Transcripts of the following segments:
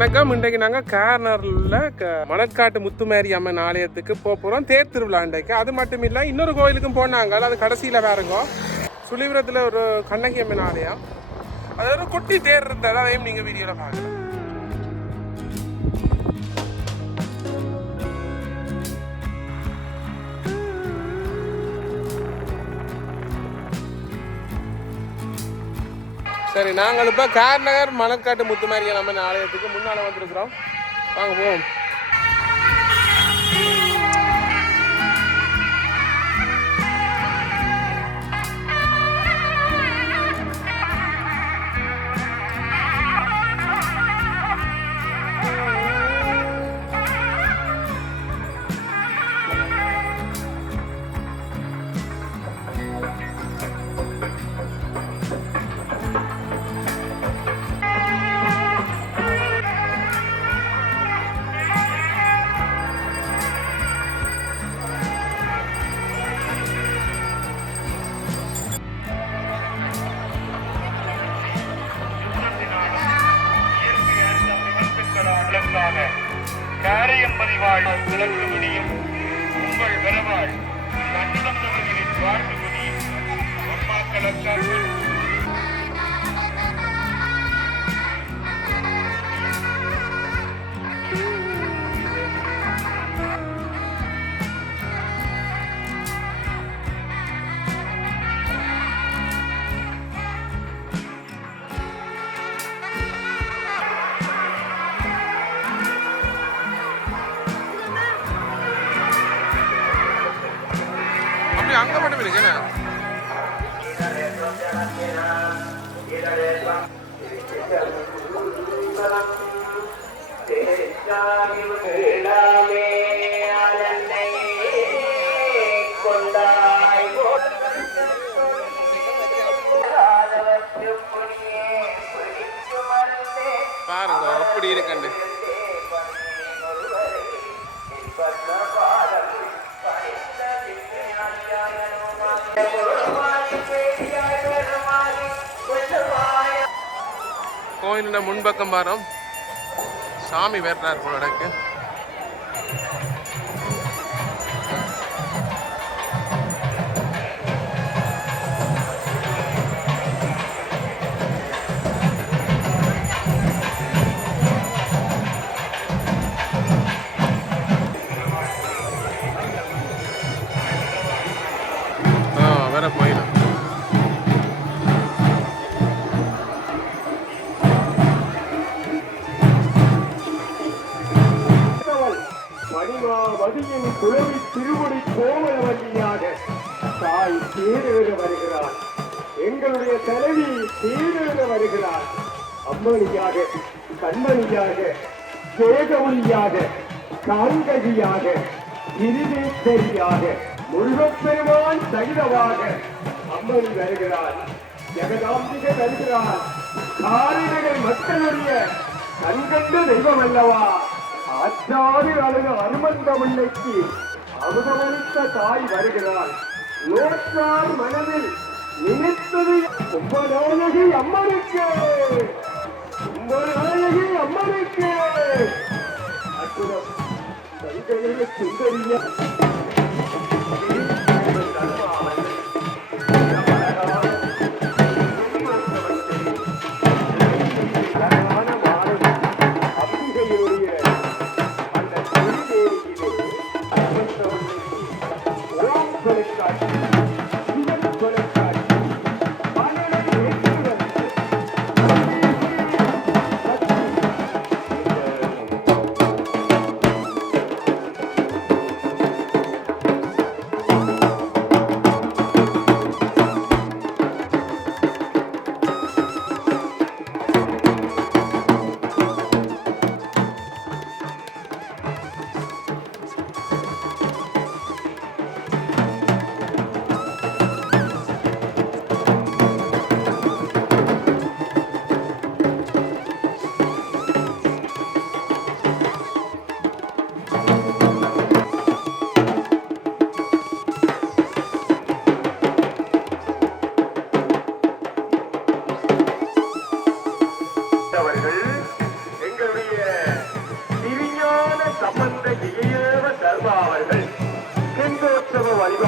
வணக்கம். இன்றைக்கு நாங்கள் கார்னரில் உள்ள க மணற்காட்டு முத்துமாரி அம்மன் ஆலயத்துக்கு போக போகிறோம் தேர் திருவிழா இன்றைக்கு அது மட்டும் இல்லை இன்னொரு கோயிலுக்கும் போனாங்க. அது கடைசியில் வேறுங்க சுழிபுரத்தில் ஒரு கண்ணகி அம்மன் ஆலயம். அது ஒரு குட்டி தேர் இருந்தது. அதையும் நீங்கள் வீடியோவில் பார்க்கலாம். சரி நாங்கள் இப்போ கார்நகர் மணக்காட்டு முத்துமாரி அம்மன் ஆலயத்துக்கு முன்னால் வந்திருக்கிறோம். வாங்க போவோம். பாருங்க அப்படி இருக்கண்டு. கோயிலின் முன்பக்கம் பாரம் சாமி வேறார் போல எனக்கு காங்ககியாக கிரிதேஸ்வரியாக முருகப்பெருமான் சகிதமாக அம்மன் வருகிறார். ஜெகதாம்பிகை வருகிறார் காரினர்கள் மக்களுடைய கண்கண்ட தெய்வம் அல்லவா ஆச்சாரி அழகு அனுமந்த பிள்ளைக்கு அமுதமளித்த தாய் வருகிறார் நோற்றார் மனதில் நினைத்தது கும்பநாயகி அம்மனுக்கு! கும்பநாயகி அம்மனுக்கு! அற்புதம். சுந்தரியா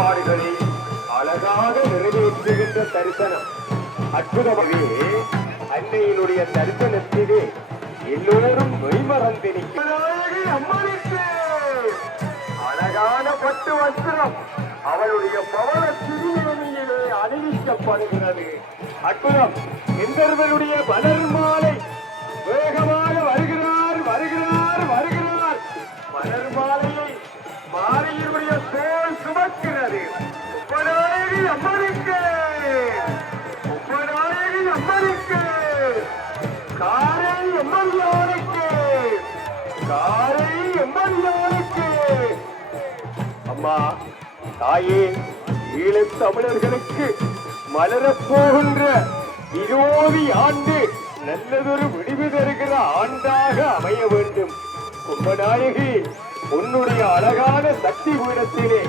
செயல்பாடுகளை அழகாக நிறைவேற்றுகின்ற தரிசனம். அற்புதமாகவே அன்னையினுடைய தரிசனத்திலே எல்லோரும் மெய்மறந்து அழகான பட்டு வஸ்திரம் அவளுடைய பவள சிறுநிலையிலே அணிவிக்கப்படுகிறது. அற்புதம். எந்தவருடைய வளர் மாலை வேகமாக காரை எம்எல்ஏனுக்கு காரை எம்எல்ஏனுக்கு அம்மா தாயே ஈழத் தமிழர்களுக்கு மலரப்போகின்ற இருபது ஆண்டு நல்லதொரு விடிவு தருகிற ஆண்டாக அமைய வேண்டும். கும்பநாயகி உன்னுடைய அழகான சக்தி பீடத்திலே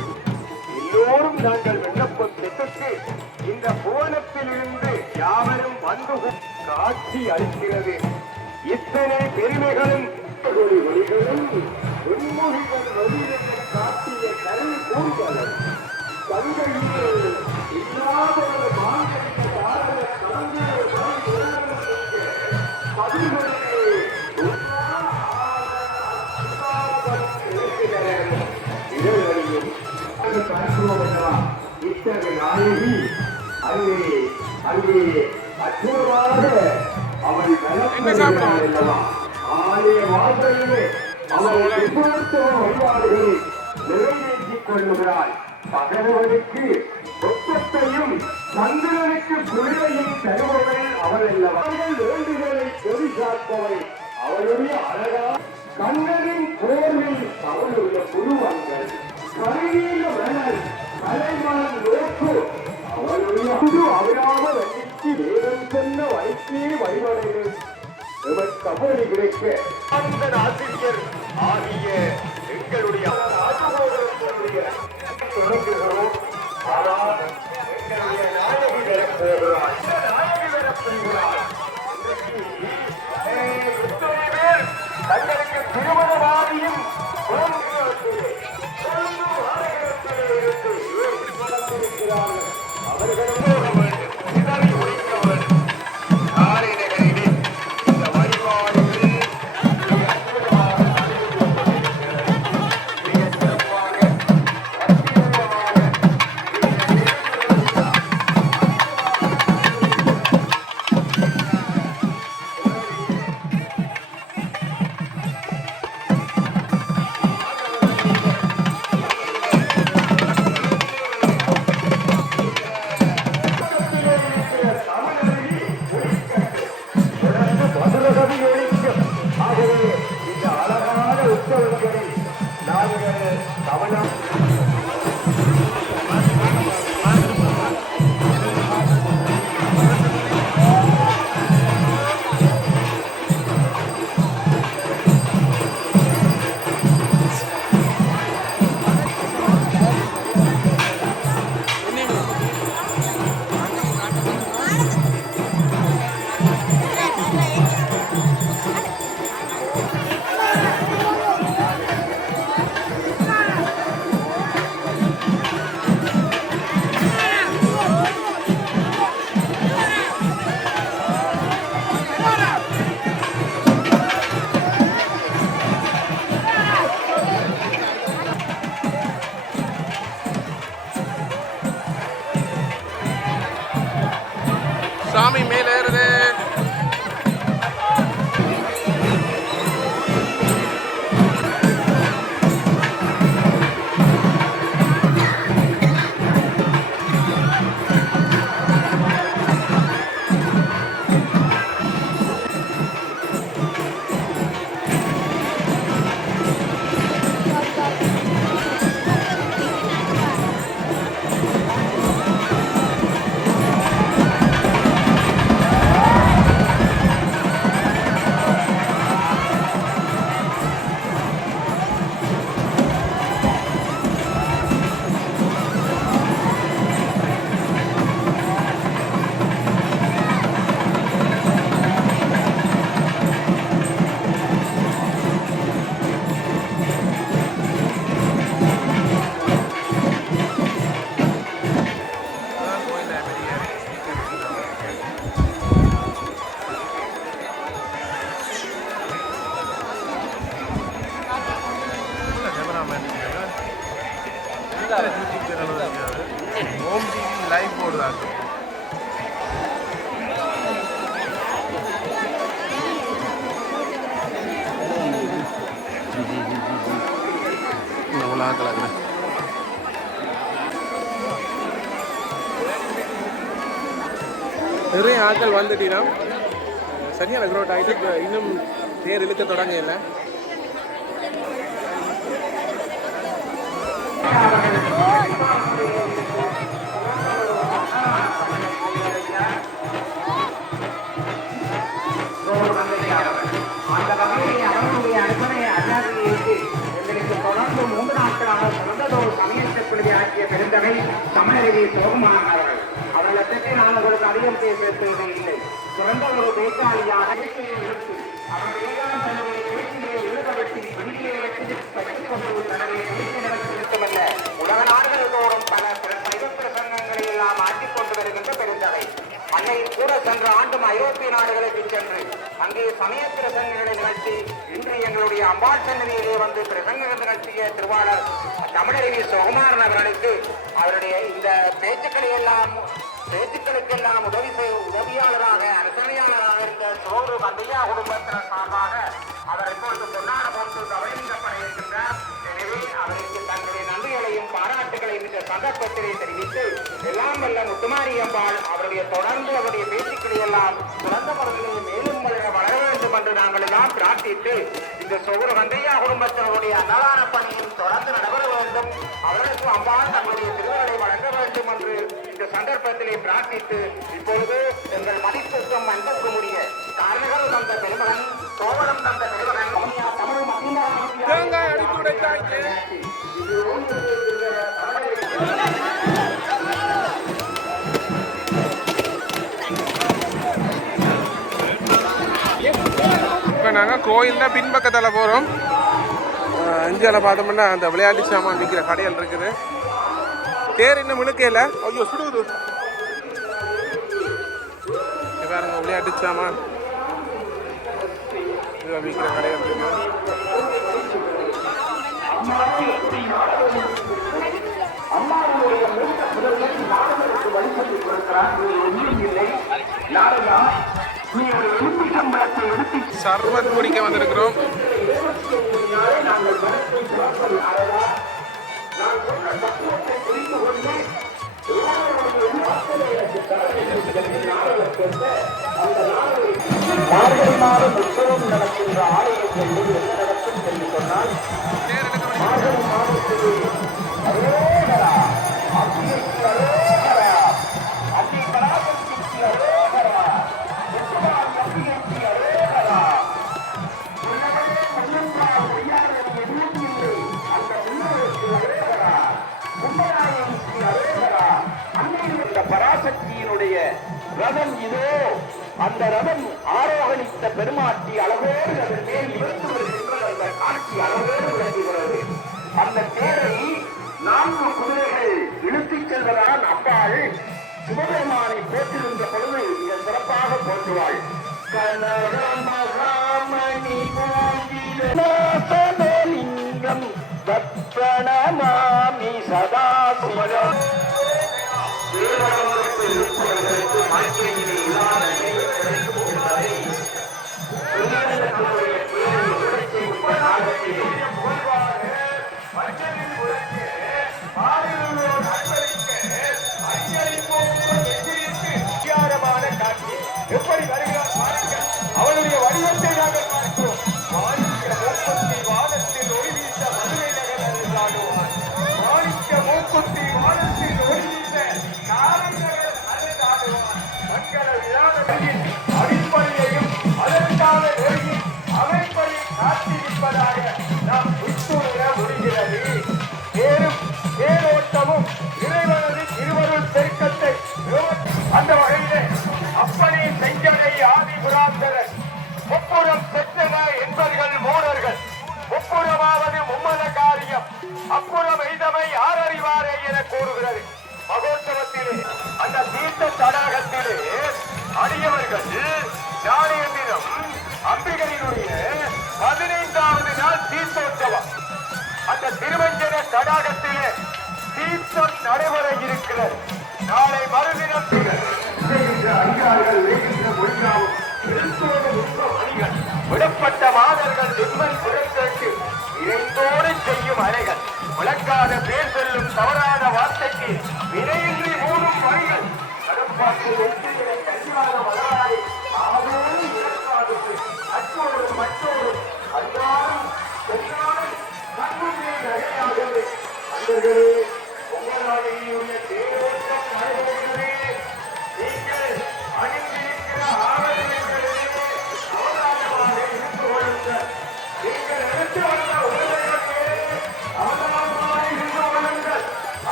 எல்லோரும் நாங்கள் விண்ணப்பம் பெற்றுக்கு இந்த போனத்திலிருந்து யாவரும் வந்து காட்சி அளிக்கிறது. இத்தனை பெருமைகளும் ஒளி ஒளிகளும் உன்மொழிகள் வழியிலே காட்டிய கருள் கூறுகளும் தங்கையிலே இல்லாத நாயகி அங்கே அங்கே அற்புதமாக சாப்பிடுறோம்? அல்லவா ஆலய வாசலிலே அவள் எப்பொழுத்தவ வழிபாடுகளை நிறைவேற்றிக் கொள்ளுகிறாள். பகவனுக்கு ஒப்பத்தையும் சந்திரனுக்கு குளிரையும் தருபவள் அவள் அல்லவா? வேண்டுதலை செவி சார்ப்பவள் அவளுடைய அழகா கண்ணனின் கோரில் அவளுடைய புருவங்கள் கருநீல மலர். கலைமான் நோக்கு அவளுடைய அன்பு அவராக வண்டிக்கு வேதம் சென்ற வைத்தே வழிவடைகள் எவர் கபடி கிடைக்க அந்த ஆசிரியர் ஆகிய எங்களுடைய ஆசிரியர்களுடைய தொடங்குகிறோம் ஆனால் எங்களுடைய நாயகி வரப் போகிறார் இந்த நாயகி வரப் போகிறார் இன்றைக்கு, ஏ, எத்தனை பேர் தங்களுக்கு திருமணமாகியும் குழந்தைகளிலே, बुला के लग रहा நிறைய ஆட்கள் வந்துட்டீங்கன்னா சரியான க்ரோட் ஆகிட்டு இன்னும் தேர் இழுக்க தொடங்க இல்லை பெருந்தகை தமிழறிவி சோகமான் அவர்கள் அவர்களை பற்றி நான் உங்களுக்கு அதிகம் பேச இல்லை. சிறந்த ஒரு பேச்சாளியாக உலக நாடுகள் தோறும் பல பிரசங்கங்களை எல்லாம் ஆட்டிக்கொண்டு வருகின்ற பெருந்தகை. அன்னையில் கூட சென்ற ஆண்டும் ஐரோப்பிய நாடுகளுக்கு சென்று அங்கே சமய பிரசங்கங்களை நிகழ்த்தி இன்று எங்களுடைய அம்பாள் சன்னதியிலே வந்து பிரசங்கங்கள் நிகழ்த்திய திருவாளர் தமிழறிவி சுகுமாரன் அவர்களுக்கு அவருடைய இந்த பேச்சுக்களை எல்லாம் பேச்சுக்களுக்கெல்லாம் உதவி செய் உதவியாளராக அரசணையாளராக இருந்த சோறு வந்தையா குடும்பத்தினர் சார்பாக அவர் இப்பொழுது பொன்னான போன்று கவனிக்கப்பட இருக்கின்றார். எனவே அவருக்கு தங்களுடைய நன்றிகளையும் பாராட்டுகளையும் இந்த சந்தர்ப்பத்திலே தெரிவித்து எல்லாம் வல்ல முத்துமாரி அம்பாள் அவருடைய தொடர்ந்து அவருடைய பேச்சுக்களை எல்லாம் சிறந்த முறையில் மேலும் வளர வளர வேண்டும் என்று நாங்கள் எல்லாம் பிரார்த்தித்து இந்த சோழ வந்தையா குடும்பத்தினருடைய அன்னதான பணியும் தொடர்ந்து நடைபெற வேண்டும். அவர்களுக்கு அம்பாள் தங்களுடைய திருவருளை வழங்க வேண்டும் என்று இந்த சந்தர்ப்பத்திலே பிரார்த்தித்து இப்பொழுது எங்கள் மதிப்புக்கும் அன்புக்கும் உரிய காரணங்கள் தந்த பெருமகன் சோழனம் தந்த பெருமகன் தமிழ் மக்கள் தேங்காய் அடித்து உடைத்தாங்க நாங்கள் கோயில்னா பின்பக்கத்தில் போகிறோம் இந்தியாவில் பார்த்தோம்னா அந்த விளையாட்டு சாமான் விற்கிற கடைகள் இருக்குது. தேர் இன்னும் இழுக்கையில் ஐயோ சுடுது பாருங்க விளையாட்டு சாமான். இது விற்கிற கடைகள் இருக்குது. சர்வத் குடிக்க வந்திருக்கிறோம். மார்கழி மாதம் உற்சவம் நடக்கின்ற ஆலயம் என்பது எந்த நடக்கும் என்று சொன்னால் மார்கழி மாதத்தில் அரோகரா அம்பிகைக்கு இந்த பராசக்தியினுடைய ரதம் இதோ. அந்த ரதம் ஆரோகணித்த பெருமாட்டி அளவோடு அதன் மேல் இருந்து வருகின்ற அந்த காட்சி அளவோடு விளங்குகிறது. அந்த தேரை நான்கு குதிரைகள் இழுத்துச் செல்வதான் அப்பாள் சிவபெருமானை போற்றிருந்த பொழுது மிக சிறப்பாக போற்றுவாள். கனகமகாமணி பூங்கிலிங்கம் தத்ரணமாமி சதா சிவம்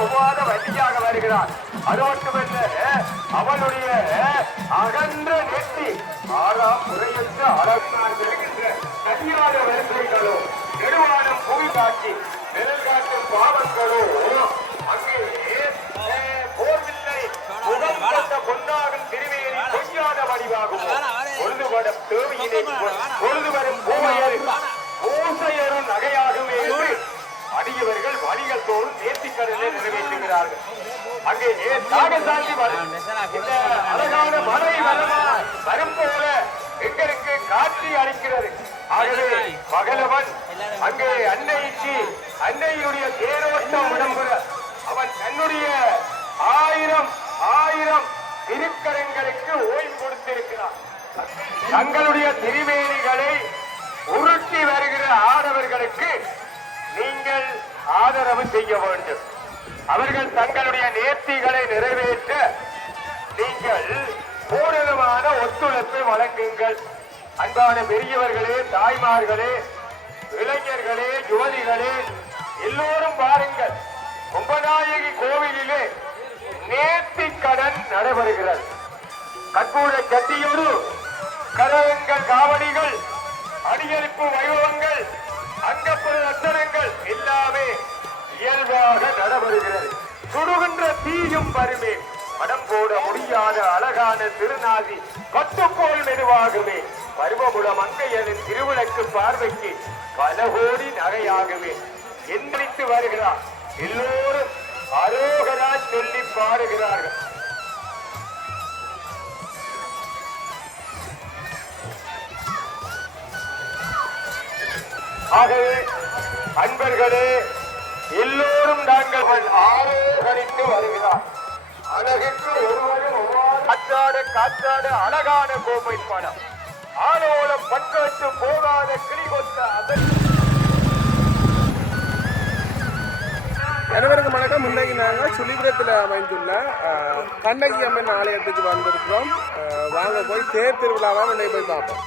ஒவ்வாத வண்டியாக வருகிறார். அது மட்டுமல்ல அவனுடைய அகன்ற நெற்றி ஆறாம் முறையற்ற அழகால் பெறுகின்ற கன்னியாத வரிசைகளோ நெடுவானம் புவி காட்சி நிழல் காட்டும் பாவங்களோ அங்கே போர்வில்லை. முகம் கொண்ட பொன்னாகும் திருவேணி பொய்யாத வடிவாகுமோ. பொழுதுபடும் தேவையினை பொழுது வரும் பூவையர் பூசையரும் நகையாகுமே என்று அடியவர்கள் வழிகள் தோறும் நேர்த்திக்கடலை நிறைவேற்றுகிறார்கள். அங்கே தாகசாந்தி வரும் அழகான மழை வரமா போல எங்களுக்கு காட்சி அளிக்கிறது. ஆகவே பகலவன் அங்கே அன்னைக்கு அன்னையுடைய தேரோட்டம் விளம்புற அவன் தன்னுடைய ஆயிரம் ஆயிரம் திருக்கரங்களுக்கு ஓய்வு கொடுத்திருக்கிறான். தங்களுடைய திருவேணிகளை உருட்டி வருகிற ஆடவர்களுக்கு நீங்கள் ஆதரவு செய்ய வேண்டும். அவர்கள் தங்களுடைய நேர்த்திகளை நிறைவேற்ற நீங்கள் பூரணமான ஒத்துழைப்பை வழங்குங்கள். அன்பான பெரியவர்களே தாய்மார்களே இளைஞர்களே யுவதிகளே எல்லோரும் பாருங்கள் கும்பநாயகி கோவிலிலே நேர்த்தி கடன் நடைபெறுகிறது. கற்பூர சட்டியோடு கரகங்கள் காவடிகள் அடியெடுப்பு வைபவங்கள் அங்கப்புற ரத்தனங்கள் எல்லாமே இயல்பாக நடைபெறுகிறது சுடுகின்ற தீயும் வருமே படம் போட முடியாத அழகான திருநாதி பத்துப்போல் மெதுவாகுமே பருவமுட மங்கையனின் திருவிளக்கு பார்வைக்கு பல கோடி நகையாகவே எந்திரித்து வருகிறார். எல்லோரும் அரோகராய் சொல்லி பாடுகிறார்கள். ஆகவே அன்பர்களே எல்லோரும் நாங்கள் ஆரோகணித்து வருகிறார். அழகுக்கு ஒருவரும் காற்றாடு காற்றாட அழகான கோப்பை படம். ஆலோலம் பண்பட்டு போகாத கிளிகொத்த அதன் அனைவருக்கும் வணக்கம். இன்றைக்கு நாங்கள் சுழிபுரத்தில் அமைந்துள்ள கண்ணகி அம்மன் ஆலயத்துக்கு வந்திருக்கிறோம். வாங்க போய் தேர் திருவிழாவாக இன்னைக்கு போய் பார்ப்போம்.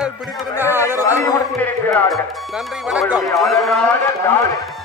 பார்த்துருப்பீங்க பிடித்திருந்தா ஆதரவு கொடுத்திருக்கிறார்கள் நன்றி வணக்கம்.